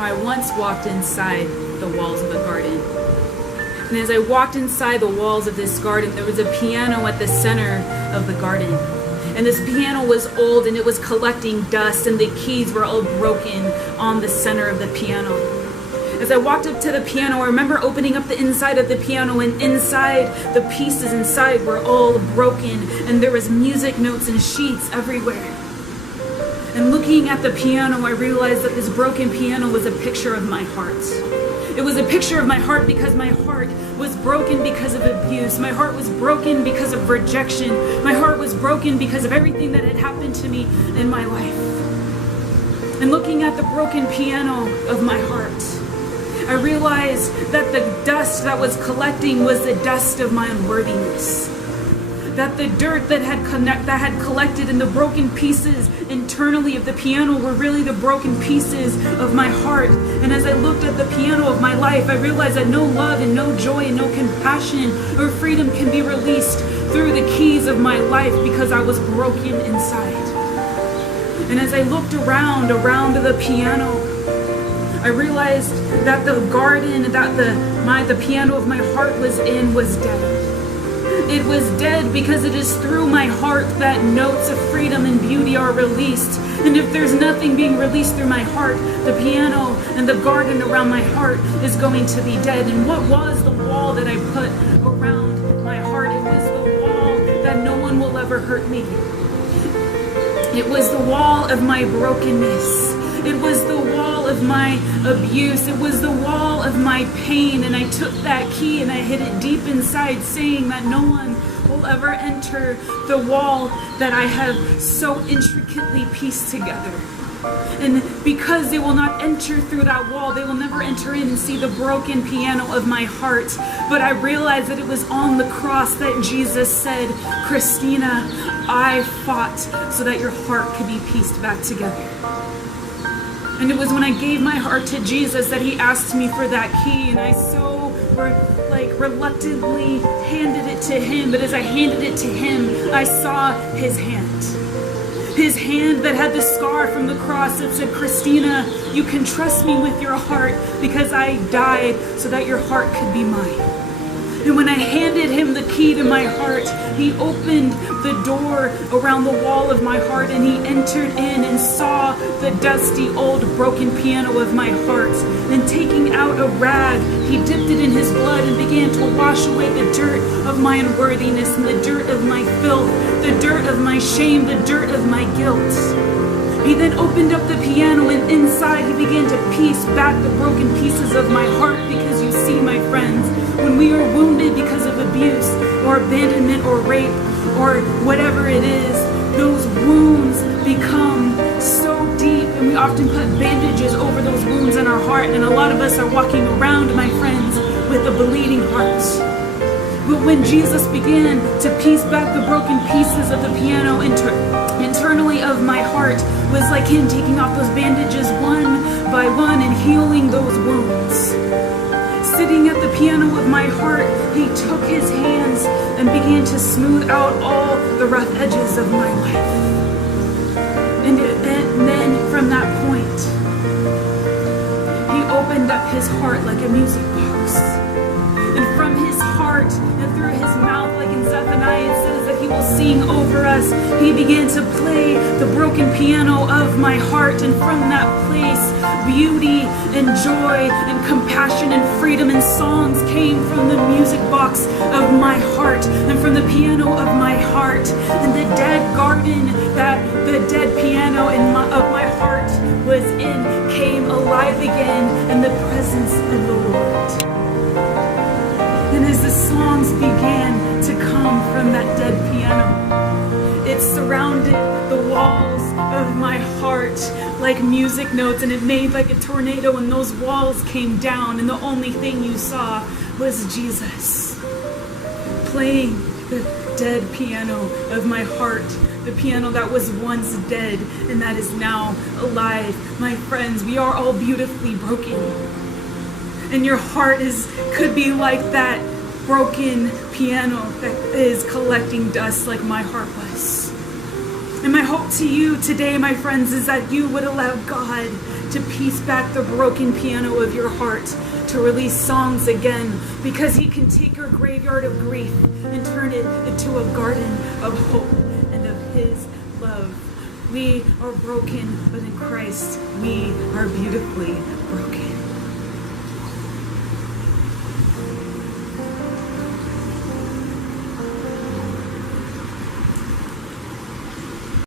I once walked inside the walls of a garden. And as I walked inside the walls of this garden, there was a piano at the center of the garden. And this piano was old and it was collecting dust, and the keys were all broken on the center of the piano. As I walked up to the piano, I remember opening up the inside of the piano, and inside, the pieces inside were all broken, and there was music notes and sheets everywhere. And looking at the piano, I realized that this broken piano was a picture of my heart. It was a picture of my heart because my heart was broken because of abuse. My heart was broken because of rejection. My heart was broken because of everything that had happened to me in my life. And looking at the broken piano of my heart, I realized that the dust that was collecting was the dust of my unworthiness. That the dirt that had collected in the broken pieces internally of the piano were really the broken pieces of my heart. And as I looked at the piano of my life, I realized that no love and no joy and no compassion or freedom can be released through the keys of my life because I was broken inside. And as I looked around the piano, I realized that the garden that the piano of my heart was in was dead. It was dead because it is through my heart that notes of freedom and beauty are released. And if there's nothing being released through my heart, the piano and the garden around my heart is going to be dead. And what was the wall that I put around my heart? It was the wall that no one will ever hurt me. It was the wall of my brokenness. It was the wall of my abuse. It was the wall of my pain. And I took that key and I hid it deep inside, saying that no one will ever enter the wall that I have so intricately pieced together. And because they will not enter through that wall, they will never enter in and see the broken piano of my heart. But I realized that it was on the cross that Jesus said, "Christina, I fought so that your heart could be pieced back together." And it was when I gave my heart to Jesus that he asked me for that key, and I reluctantly handed it to him. But as I handed it to him, I saw his hand. His hand that had the scar from the cross that said, "Christina, you can trust me with your heart because I died so that your heart could be mine." And when I handed him the key to my heart, he opened the door around the wall of my heart, and he entered in and saw the dusty, old, broken piano of my heart. And taking out a rag, he dipped it in his blood and began to wash away the dirt of my unworthiness and the dirt of my filth, the dirt of my shame, the dirt of my guilt. He then opened up the piano, and inside he began to piece back the broken pieces of my heart. Because you see, my friends, when we are wounded because of abuse or abandonment or rape or whatever it is, those wounds become so deep, and we often put bandages over those wounds in our heart. And a lot of us are walking around, my friends, with a bleeding heart. But when Jesus began to piece back the broken pieces of the piano internally of my heart, was like him taking off those bandages one by one and healing those wounds. Sitting at the piano of my heart, he took his hands and began to smooth out all the rough edges of my life. And then from that point, he opened up his heart like a music box. And from his heart and through his mouth, like in Zephaniah, it says that he will sing over us. He began to play the broken piano of my heart. And from that place, beauty and joy and compassion and freedom and songs came from the music box of my heart and from the piano of my heart. And the dead garden that the dead piano of my heart was in came alive again in the presence of the Lord. And as the songs began to come from that dead piano, it surrounded the walls of my heart like music notes, and it made like a tornado, and those walls came down, and the only thing you saw was Jesus playing the dead piano of my heart, the piano that was once dead and that is now alive. My friends, we are all beautifully broken. And your heart could be like that broken piano that is collecting dust like my heart was. And my hope to you today, my friends, is that you would allow God to piece back the broken piano of your heart, to release songs again, because he can take your graveyard of grief and turn it into a garden of hope and of his love. We are broken, but in Christ we are beautifully broken.